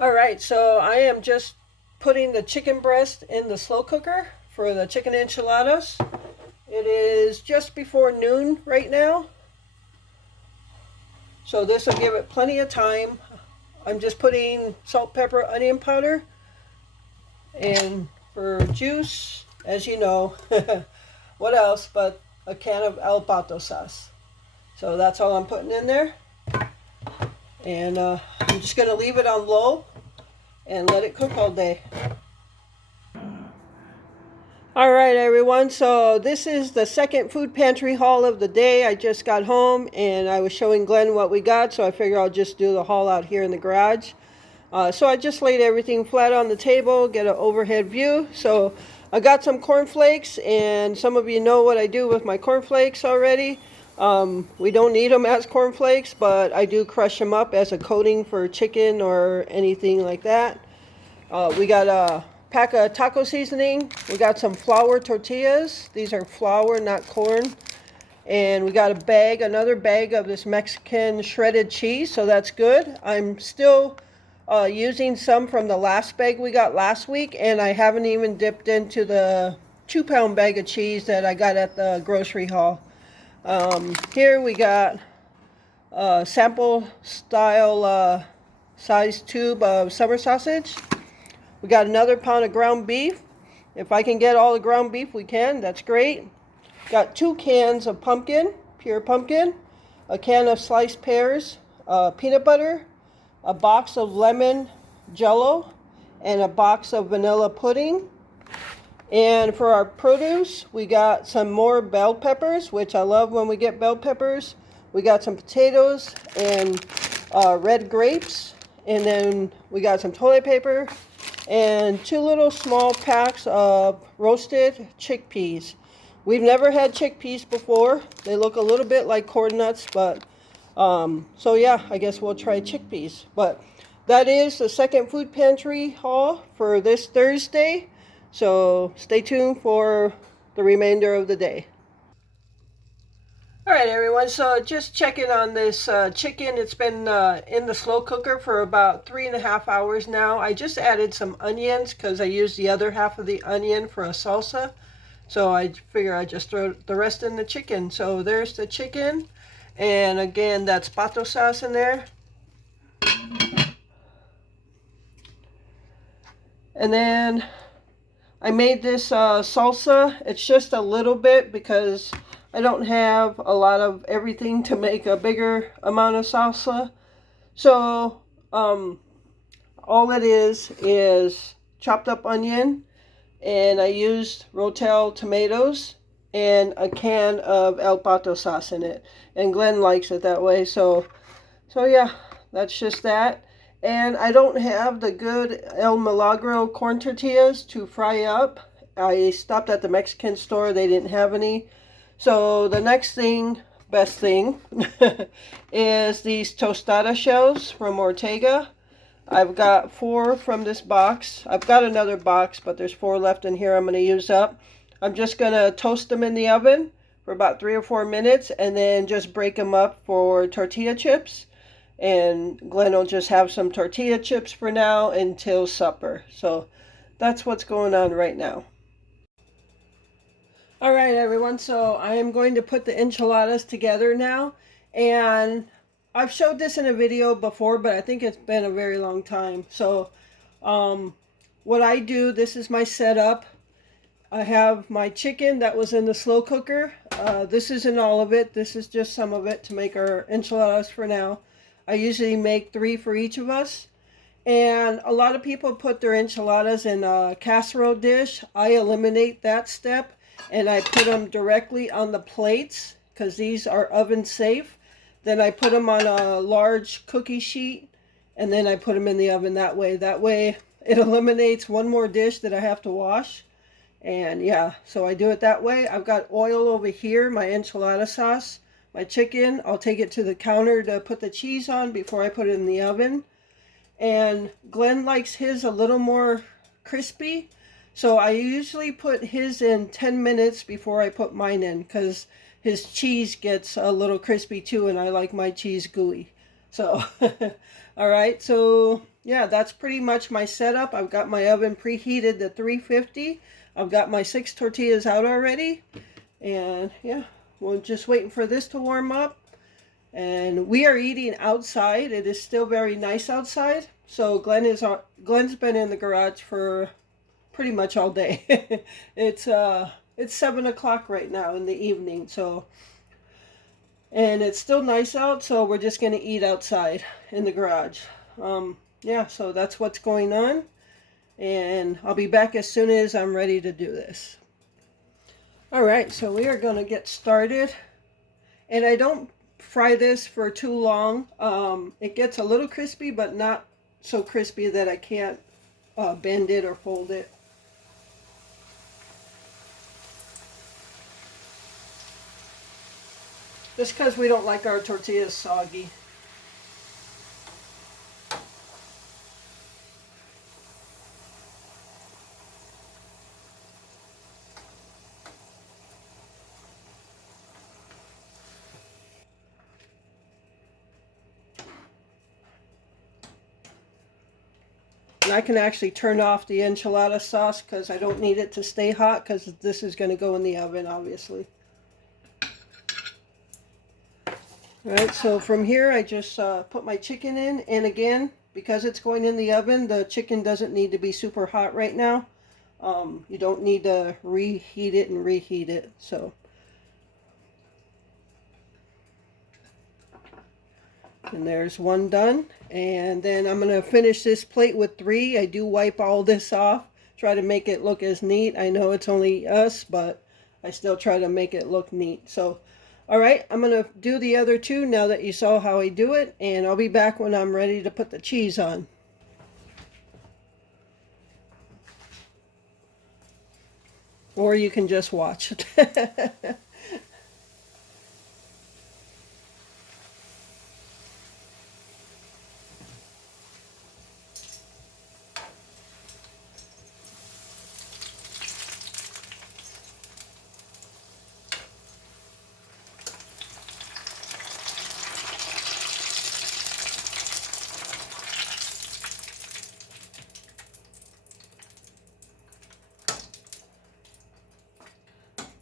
All right, so I am just putting the chicken breast in the slow cooker for the chicken enchiladas. It is just before noon right now, so this will give it plenty of time. I'm just putting salt, pepper, onion powder, and for juice, as you know, what else but a can of El Pato sauce. So that's all I'm putting in there, and I'm just gonna leave it on low and let it cook all day. All right, everyone. So this is the second food pantry haul of the day. I just got home and I was showing Glenn what we got, so I figure I'll just do the haul out here in the garage. So I just laid everything flat on the table, get an overhead view. So I got some cornflakes, and some of you know what I do with my cornflakes already. We don't need them as cornflakes, but I do crush them up as a coating for chicken or anything like that. We got a pack of taco seasoning. We got some flour tortillas. These are flour, not corn. And we got a bag, another bag of this Mexican shredded cheese, so that's good. I'm still using some from the last bag we got last week, and I haven't even dipped into the 2-pound bag of cheese that I got at the grocery haul. Here we got a sample style size tube of summer sausage. We got another pound of ground beef. If I can get all the ground beef we can, that's great. Got 2 cans of pumpkin, pure pumpkin, a can of sliced pears, peanut butter, a box of lemon jello, and a box of vanilla pudding. And for our produce, we got some more bell peppers, which I love when we get bell peppers. We got some potatoes and red grapes. And then we got some toilet paper and 2 little small packs of roasted chickpeas. We've never had chickpeas before. They look a little bit like corn nuts, but so yeah, I guess we'll try chickpeas. But that is the second food pantry haul for this Thursday. So stay tuned for the remainder of the day. All right, everyone. So just checking on this chicken. It's been in the slow cooker for about 3.5 hours now. I just added some onions because I used the other half of the onion for a salsa. So I figure I just throw the rest in the chicken. So there's the chicken. And again, that's pato sauce in there. And then I made this salsa. It's just a little bit because I don't have a lot of everything to make a bigger amount of salsa. So all it is chopped up onion, and I used Rotel tomatoes and a can of El Pato sauce in it. And Glenn likes it that way, so yeah, that's just that. And I don't have the good El Milagro corn tortillas to fry up. I stopped at the Mexican store, they didn't have any. So the next thing, best thing, is these tostada shells from Ortega. I've got 4 from this box. I've got another box, but there's 4 left in here I'm going to use up. I'm just going to toast them in the oven for about 3 or 4 minutes and then just break them up for tortilla chips. And Glenn will just have some tortilla chips for now until supper. So that's what's going on right now. All right, everyone. So I am going to put the enchiladas together now. And I've showed this in a video before, but I think it's been a very long time. So what I do, this is my setup. I have my chicken that was in the slow cooker. This isn't all of it. This is just some of it to make our enchiladas for now. I usually make 3 for each of us. And a lot of people put their enchiladas in a casserole dish. I eliminate that step and I put them directly on the plates because these are oven safe. Then I put them on a large cookie sheet and then I put them in the oven that way. That way it eliminates one more dish that I have to wash. And yeah, so I do it that way. I've got oil over here, my enchilada sauce, my chicken. I'll take it to the counter to put the cheese on before I put it in the oven. And Glenn likes his a little more crispy. So I usually put his in 10 minutes before I put mine in because his cheese gets a little crispy too and I like my cheese gooey. So, All right, so yeah, that's pretty much my setup. I've got my oven preheated to 350. I've got my 6 tortillas out already. And yeah, we're just waiting for this to warm up. And we are eating outside. It is still very nice outside. So Glen's been in the garage for pretty much all day. it's it's 7 o'clock right now in the evening. So and it's still nice out. So we're just gonna eat outside in the garage. Yeah. So that's what's going on. And I'll be back as soon as I'm ready to do this. All right. So we are gonna get started. And I don't fry this for too long. It gets a little crispy, but not so crispy that I can't bend it or fold it. Just because we don't like our tortillas soggy. And I can actually turn off the enchilada sauce because I don't need it to stay hot because this is going to go in the oven, obviously. All right, so from here I just put my chicken in. And again, because it's going in the oven, the chicken doesn't need to be super hot right now. You don't need to reheat it and reheat it. So, and there's one done. And then I'm going to finish this plate with 3. I do wipe all this off. Try to make it look as neat. I know it's only us, but I still try to make it look neat. So, all right, I'm going to do the other 2 now that you saw how I do it. And I'll be back when I'm ready to put the cheese on. Or you can just watch.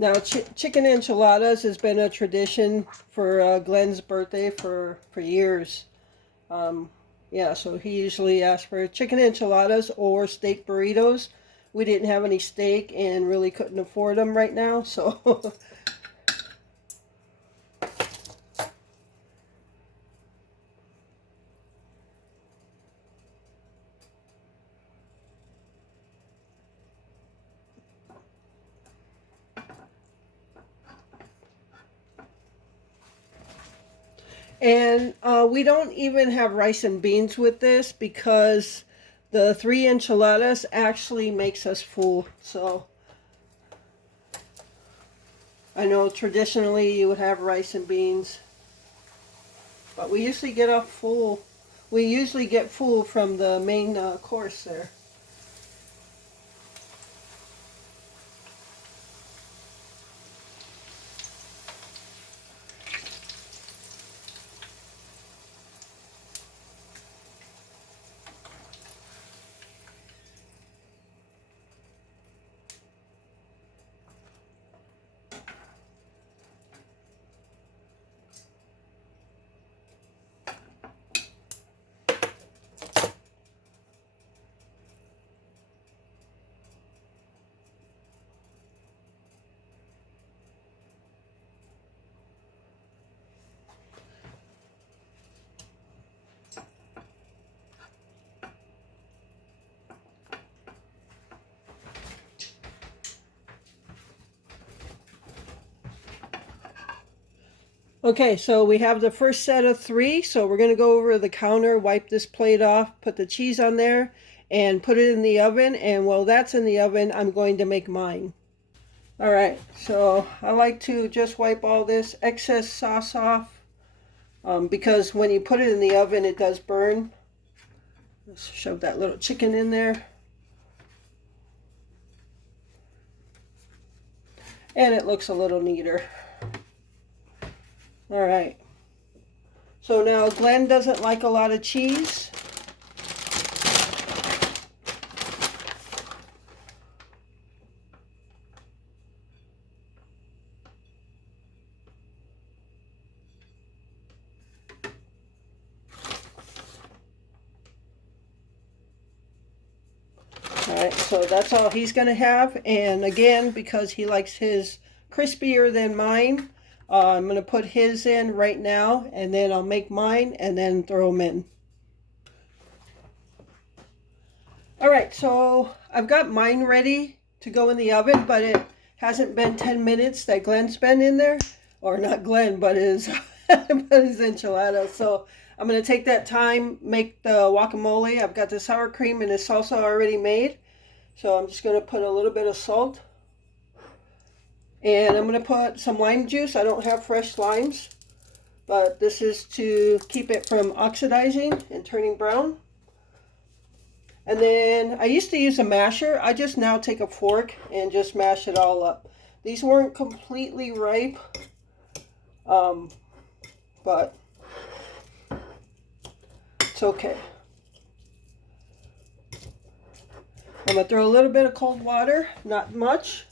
Now, chicken enchiladas has been a tradition for Glen's birthday for years. Um, yeah, so he usually asks for chicken enchiladas or steak burritos. We didn't have any steak and really couldn't afford them right now, so and we don't even have rice and beans with this because the 3 enchiladas actually makes us full. So I know traditionally you would have rice and beans, but we usually get a full. We usually get full from the main course there. Okay, so we have the first set of 3. So we're going to go over the counter, wipe this plate off, put the cheese on there, and put it in the oven. And while that's in the oven, I'm going to make mine. All right, so I like to just wipe all this excess sauce off because when you put it in the oven, it does burn. Let's shove that little chicken in there. And it looks a little neater. All right. So now Glen doesn't like a lot of cheese. Alright, so that's all he's going to have. And again, because he likes his crispier than mine, I'm going to put his in right now, and then I'll make mine and then throw them in. Alright, so I've got mine ready to go in the oven, but it hasn't been 10 minutes that Glen's been in there. Or not Glen, but his, but his enchiladas. So I'm going to take that time, make the guacamole. I've got the sour cream and the salsa already made. So I'm just going to put a little bit of salt. And I'm going to put some lime juice. I don't have fresh limes, but this is to keep it from oxidizing and turning brown. And then I used to use a masher. I just now take a fork and just mash it all up. These weren't completely ripe, but it's okay. I'm going to throw a little bit of cold water, not much.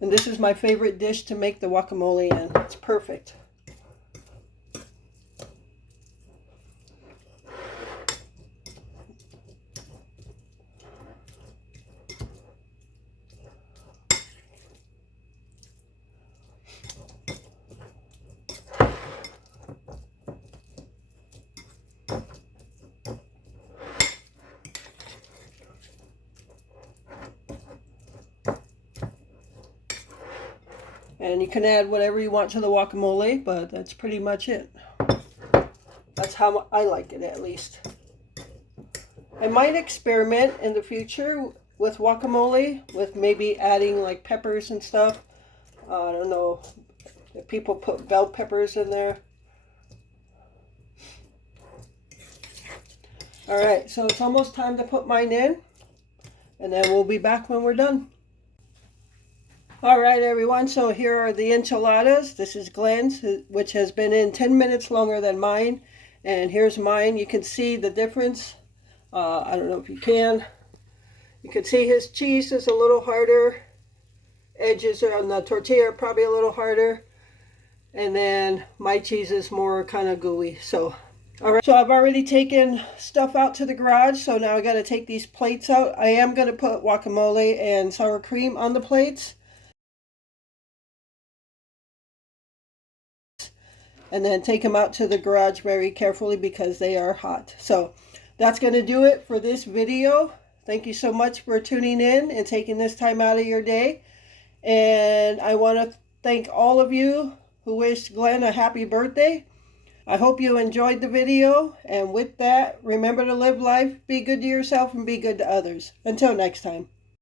And this is my favorite dish to make the guacamole in. It's perfect. And you can add whatever you want to the guacamole, but that's pretty much it. That's how I like it, at least. I might experiment in the future with guacamole, with maybe adding like peppers and stuff. I don't know if people put bell peppers in there. Alright, so it's almost time to put mine in. And then we'll be back when we're done. Alright everyone, so here are the enchiladas. This is Glen's, which has been in 10 minutes longer than mine. And here's mine. You can see the difference. I don't know if you can. You can see his cheese is a little harder. Edges on the tortilla are probably a little harder. And then my cheese is more kind of gooey. So, alright. So I've already taken stuff out to the garage. So now I got to take these plates out. I am going to put guacamole and sour cream on the plates. And then take them out to the garage very carefully because they are hot. So that's going to do it for this video. Thank you so much for tuning in and taking this time out of your day. And I want to thank all of you who wished Glen a happy birthday. I hope you enjoyed the video. And with that, remember to live life, be good to yourself, and be good to others. Until next time.